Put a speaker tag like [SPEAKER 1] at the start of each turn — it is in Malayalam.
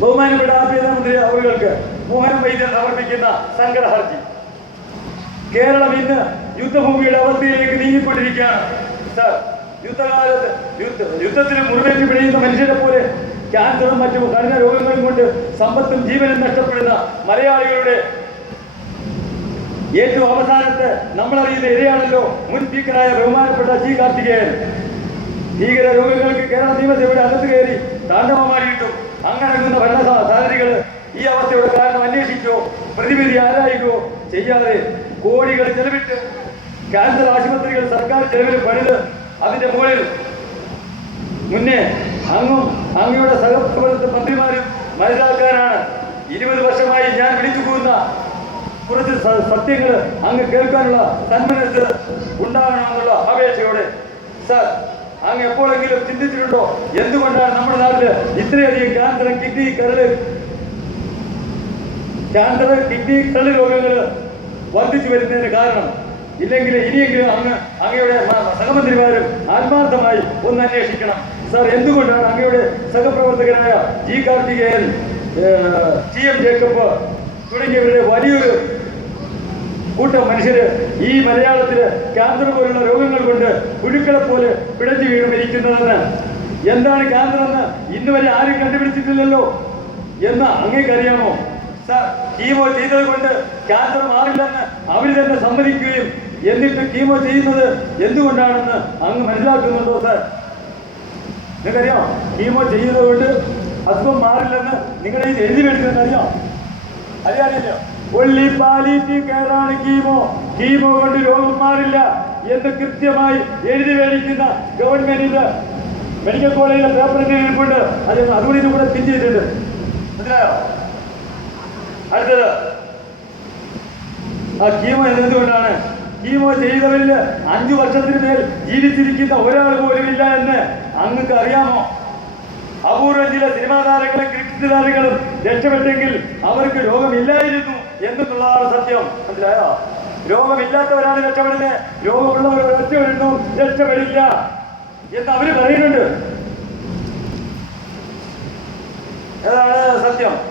[SPEAKER 1] ബഹുമാനപ്പെട്ട ആഭ്യന്തരമന്ത്രി അവർക്ക് മോഹനം വൈദ്യൻ സമർപ്പിക്കുന്ന സങ്കട ഹർജി കേരളം ഇന്ന് യുദ്ധഭൂമിയുടെ അവസ്ഥയിലേക്ക് നീങ്ങിക്കൊണ്ടിരിക്കുകയാണ്. സർ യുദ്ധകാലത്ത് യുദ്ധ യുദ്ധത്തിന് മുറിവേറ്റ് പിടിയുന്ന മനുഷ്യരെ പോലെ ക്യാൻസറും മറ്റു കഠിന രോഗങ്ങളും കൊണ്ട് സമ്പത്തും ജീവനും നഷ്ടപ്പെടുന്ന മലയാളികളുടെ ഏറ്റവും അവസാനത്തെ നമ്മളറിയുന്ന ഇരയാണല്ലോ മുൻ സ്പീക്കറായ ബഹുമാനപ്പെട്ട ജി കാർത്തികേയൻ. ഭീകര രോഗികൾക്ക് കേരള നിയമസഭയുടെ അകത്ത് കയറി താണ്ഡവമാടിയിട്ടും അങ്ങടങ്ങുന്ന ഭരണ സാധനകൾ ഈ അവസ്ഥയുടെ കാരണം അന്വേഷിക്കോ പ്രതിവിധി ആരായിക്കോ ചെയ്യാതെ കോടികൾ ചെലവിട്ട് ക്യാൻസർ ആശുപത്രികൾ സർക്കാർ ചെലവിൽ പണിത് അതിന്റെ മുകളിൽ മുന്നേ അങ്ങും അങ്ങയുടെ സഹപ്രവർത്തക മന്ത്രിമാരും മനസ്സിലാക്കാനാണ് ഇരുപത് വർഷമായി ഞാൻ വിളിച്ചു പോകുന്ന കുറച്ച് സത്യങ്ങൾ അങ്ങ് കേൾക്കാനുള്ള തന്മനസ് ഉണ്ടാകണമെന്നുള്ള അപേക്ഷയോടെ. സാർ അങ്ങ് എപ്പോഴെങ്കിലും ചിന്തിച്ചിട്ടുണ്ടോ? എന്തുകൊണ്ടാണ് നമ്മുടെ നാട്ടിൽ ഇത്രയധികം ക്യാൻസർ കിഡ്നി കരൾ ക്യാൻസർ കിഡ്നി കരൾ രോഗങ്ങൾ വർദ്ധിച്ചു വരുന്നതിന് കാരണം? ഇല്ലെങ്കിൽ ഇനിയെങ്കിലും അങ്ങ് അങ്ങയുടെ സഹമന്ത്രിമാരും ആത്മാർത്ഥമായി ഒന്ന് അന്വേഷിക്കണം. സാർ എന്തുകൊണ്ടാണ് അങ്ങയുടെ സഹപ്രവർത്തകനായ G Karthikeyan T M Jacob തുടങ്ങിയവരുടെ വലിയൊരു കൂട്ടം മനുഷ്യര് ഈ മലയാളത്തിൽ ക്യാൻസർ പോലുള്ള രോഗങ്ങൾ കൊണ്ട് പുഴുക്കളെ പോലെ പിടഞ്ഞു വീണ് മരിക്കുന്നതെന്ന് എന്താണ് ക്യാൻസർ എന്ന് ഇന്ന് വരെ ആരും കണ്ടുപിടിച്ചിട്ടില്ലല്ലോ. എന്ന് അങ്ങേക്കറിയാമോ? സാർ കീമോ ചെയ്തത് കൊണ്ട് ക്യാൻസർ മാറില്ലെന്ന് അവർ തന്നെ സമ്മതിക്കുകയും എന്നിട്ട് കീമോ ചെയ്യുന്നത് എന്തുകൊണ്ടാണെന്ന് അങ്ങ് മനസ്സിലാക്കുന്നുണ്ടോ സാർ? നിങ്ങൾക്കറിയാം കീമോ ചെയ്യുന്നത് കൊണ്ട് അസുഖം മാറില്ലെന്ന് നിങ്ങളെ ഇത് എഴുതി വേണ്ടി അറിയാം അറിയാനില്ലോ ഒള്ളി പാലിറ്റീവ് കെയറാണ് കീമോ കീമോ കൊണ്ട് രോഗം മാറില്ല എന്ന് കൃത്യമായി എഴുതി മേടിക്കുന്ന ഇത്. മെഡിക്കൽ കോളേജിലെ പേപ്പറിന്റെ ഇരിപ്പുണ്ട്. അത് അതുകൂടി ഇത് കൂടെ മനസ്സിലായോ? അടുത്തത്. ആ കീമോ എന്തുകൊണ്ടാണ്? കീമോ ചെയ്തവരിൽ അഞ്ചു വർഷത്തിന് മേൽ ജീവിച്ചിരിക്കുന്ന ഒരാൾ പോലും ഇല്ല എന്ന് അങ്ങക്ക് അറിയാമോ? അപൂർവം ചില സിനിമാ താരങ്ങളും താരങ്ങളും രക്ഷപ്പെട്ടെങ്കിൽ അവർക്ക് രോഗമില്ലായിരുന്നു എന്നുള്ളതാണ് സത്യം. മനസ്സിലായോ? രോഗമില്ലാത്തവരാണ് രക്ഷപ്പെടുന്നത്. രോഗമുള്ളവർ രക്ഷപ്പെടുന്നു രക്ഷപ്പെടില്ല എന്ന് അവർ പറയുന്നുണ്ട്. അതാണ് സത്യം.